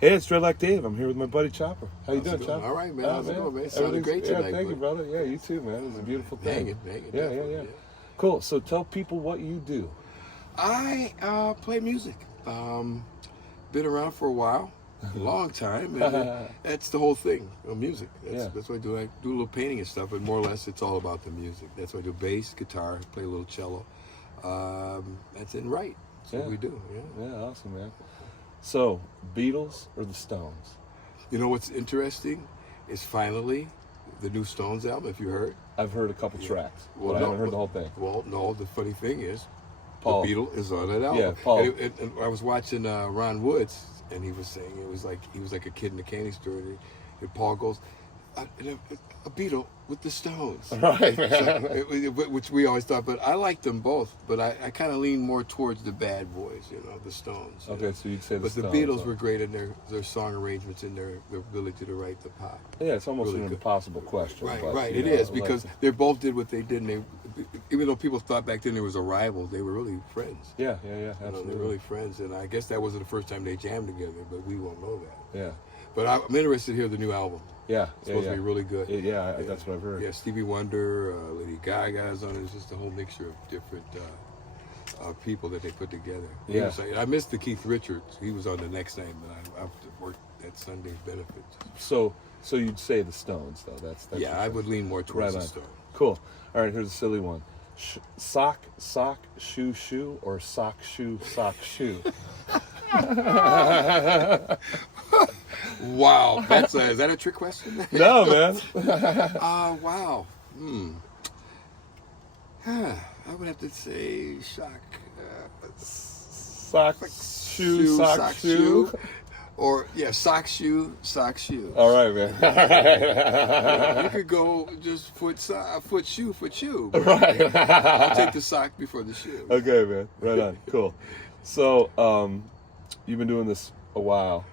Hey, it's Dreadlock Dave. I'm here with my buddy Chopper. How you How's it doing, going? Chopper? All right, man. How's it going, man? Sounded great Yeah, tonight. thank you, brother. Yeah, you too, man. It's a beautiful thing. Hanging, Yeah. definitely, Cool. So tell people what you do. I play music. Been around for a while, a long time, and that's the whole thing. Music. That's what I do. I do a little painting and stuff, but more or less, it's all about the music. That's what I do: bass, guitar, play a little cello. That's it. Right. That's what we do. Yeah, awesome, man. So, Beatles or the Stones? You know what's interesting is finally the new Stones album. If you heard, I've heard a couple tracks, but I haven't heard the whole thing. Well, no. The funny thing is, Paul. the Beatle is on that album. Yeah, Paul. And I was watching Ron Woods, and he was saying it was like he was like a kid in a candy store. And Paul goes, a Beatle with the Stones, Right, man. which we always thought. But I liked them both. But I kind of lean more towards the Bad Boys, the Stones. Okay, so you'd say the but Stones. But the Beatles were great in their song arrangements and their ability to write the pop. Yeah, it's almost really an impossible question. Right, but, right. It is because they both did what they did, and even though people thought back then there was a rival, they were really friends. Yeah, absolutely. They're really friends, and I guess that wasn't the first time they jammed together, but we won't know that. Yeah. But I'm interested to hear the new album. Yeah, it's supposed to be really good. That's what I've heard. Yeah, Stevie Wonder, Lady Gaga's on it. It's just a whole mixture of different people that they put together. Yeah. I missed the Keith Richards. He was on the next night, but I have to work at Sunday's benefits. So you'd say the Stones, though. That's yeah, I would lean more towards the Stones. Cool. All right, here's a silly one. Sock, shoe, or sock, shoe. Wow, is that a trick question? No, man. Wow. I would have to say sock, shoe. Or sock, shoe. All right, man. You could go just foot, shoe. Right. I'll take the sock before the shoe. Okay, man. Right on. Cool. So, you've been doing this a while.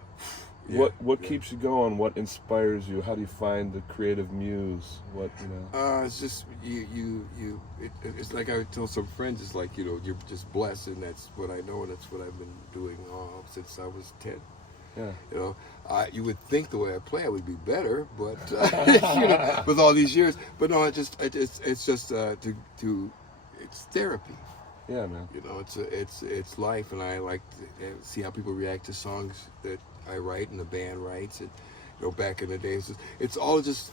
What keeps you going? What inspires you? How do you find the creative muse? It's just it's like I told some friends. It's like you're just blessed, and that's what I know, and that's what I've been doing since I was 10. Yeah. You would think the way I play, I would be better, but with all these years. But no, it's just it's therapy. Yeah, man. It's life, and I like to see how people react to songs that I write and the band writes. And back in the days, it's all just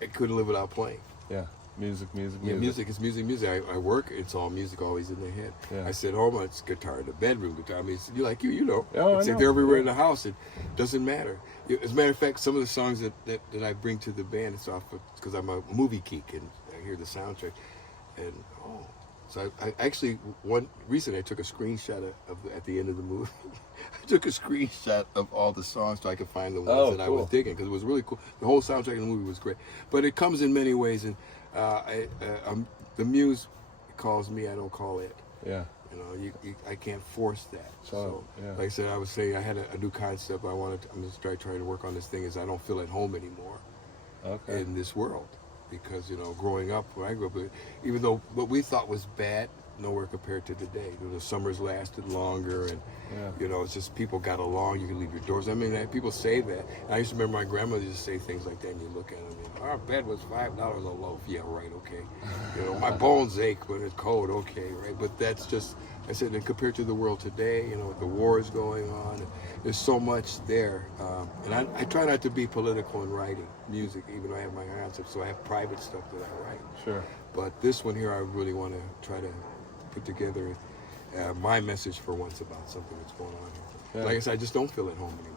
I couldn't live without playing. Yeah, music. Yeah, music is music. I work. It's all music, always in the head. Yeah. I sit home, it's guitar in the bedroom, guitar. I mean, you know. Oh, it's I like know. they're everywhere in the house. It doesn't matter. As a matter of fact, some of the songs that I bring to the band, it's off because I'm a movie geek and I hear the soundtrack, and So I actually recently I took a screenshot of at the end of the movie. I took a screenshot of all the songs so I could find the ones that I was digging because it was really cool. The whole soundtrack of the movie was great, but it comes in many ways, and the muse calls me. I don't call it. Yeah. I can't force that. So like I said, I was saying I had a new concept. I'm going to start trying to work on this thing. Is I don't feel at home anymore. Okay. In this world. Because, growing up, where I grew up, even though what we thought was bad, nowhere compared to today. The summers lasted longer, and, it's just people got along. You can leave your doors. I mean, people say that. And I used to remember my grandmother used to say things like that, and you look at them, our bed was $5 a loaf. Yeah, right, okay. My bones ache when it's cold. Okay, right. But that's just, I said, and compared to the world today, the war is going on. And there's so much there. And I try not to be political in writing music, even though I have my concepts. So I have private stuff that I write. Sure. But this one here, I really want to try to put together my message for once about something that's going on here. Yeah. Like I said, I just don't feel at home anymore.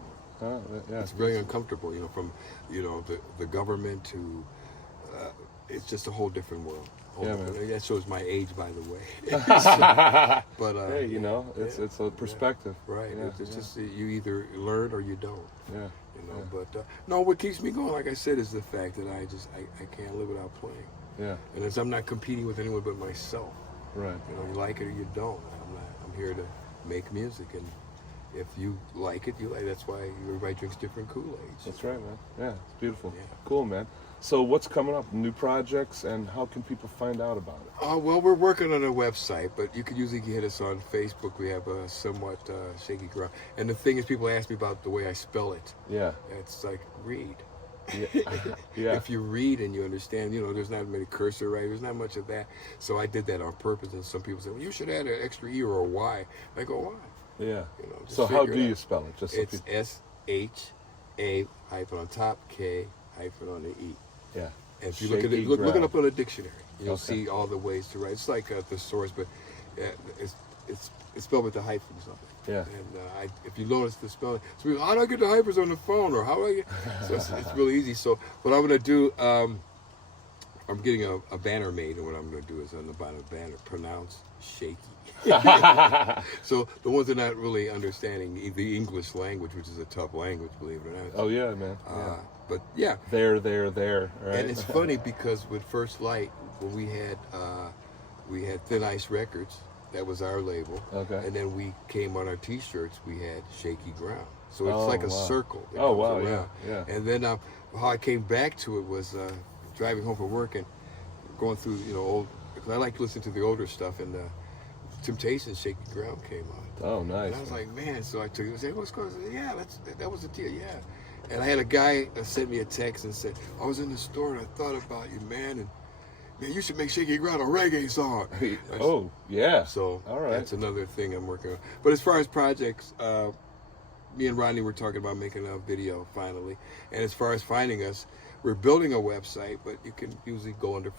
It's very uncomfortable, from the government to it's just a whole different world. Man. That shows my age, by the way. But hey, it's a perspective, right? It's just you either learn or you don't. Yeah. But no, what keeps me going, like I said, is the fact that I can't live without playing. Yeah. And I'm not competing with anyone but myself. Right. You like it or you don't. I'm here to make music, and if you like it, you like it. That's why everybody drinks different Kool-Aids. That's right, man. Yeah, it's beautiful. Yeah. Cool, man. So what's coming up? New projects, and how can people find out about it? Well, we're working on a website, but you can usually hit us on Facebook. We have a somewhat shaky ground. And the thing is, people ask me about the way I spell it. Yeah. It's like read. Yeah. Yeah. If you read and you understand, there's not many cursor, right? There's not much of that. So I did that on purpose. And some people say, well, you should add an extra E or a Y. I go, why? Yeah. Just So how figure do it you out. spell it? Just so It's S-H-A hyphen on top, K hyphen on the E. yeah. And if you look at it, Shaky look it ground. up on a dictionary. You'll Okay. see all the ways to write. It's like the source, but it's spelled with the hyphens on it. Yeah. And if you notice the spelling, so people, how do I get the hyphens on the phone, or how do I get? So it's really easy. So what I'm going to do, I'm getting a banner made, and what I'm going to do is on the bottom of the banner, pronounce shaky. So the ones that are not really understanding the English language, which is a tough language, believe it or not. Oh yeah, man. Yeah. But yeah. There, right? And it's funny because with First Light, when we had Thin Ice Records, that was our label. Okay. And then we came on our T-shirts, we had Shaky Ground. So it's Oh, like a wow. circle. that Oh, goes wow, around. yeah. And then how I came back to it was driving home from work and going through, old, because I like to listen to the older stuff, and Temptations' Shaky Ground came on. Oh, nice. And I was like, man, so I took it and said, what's going on? Yeah, that was the deal, yeah. And I had a guy sent me a text and said, I was in the store and I thought about you, man, and man, you should make Shaky Ground a reggae song. Oh, yeah. So all right. that's another thing I'm working on. But as far as projects, me and Rodney were talking about making a video finally. And as far as finding us, we're building a website, but you can usually go under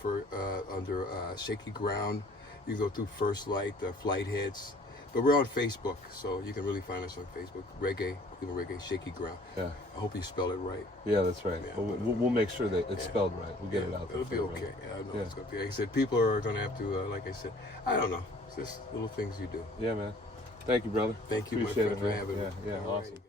Shaky Ground. You can go through First Light, the Flightheads. But we're on Facebook, so you can really find us on Facebook. Reggae, Cleveland Reggae, Shaky Ground. Yeah. I hope you spell it right. Yeah, that's right. Yeah, We'll make sure that it's spelled right. We'll get it out there. It'll be for everyone. okay. Yeah, I know Yeah. it's going to be. Like I said, people are going to have to, like I said, I don't know. It's just little things you do. Yeah, man. Thank you, brother. Thank you, my Appreciate friend, it, for man. having me. Yeah, All awesome. righty.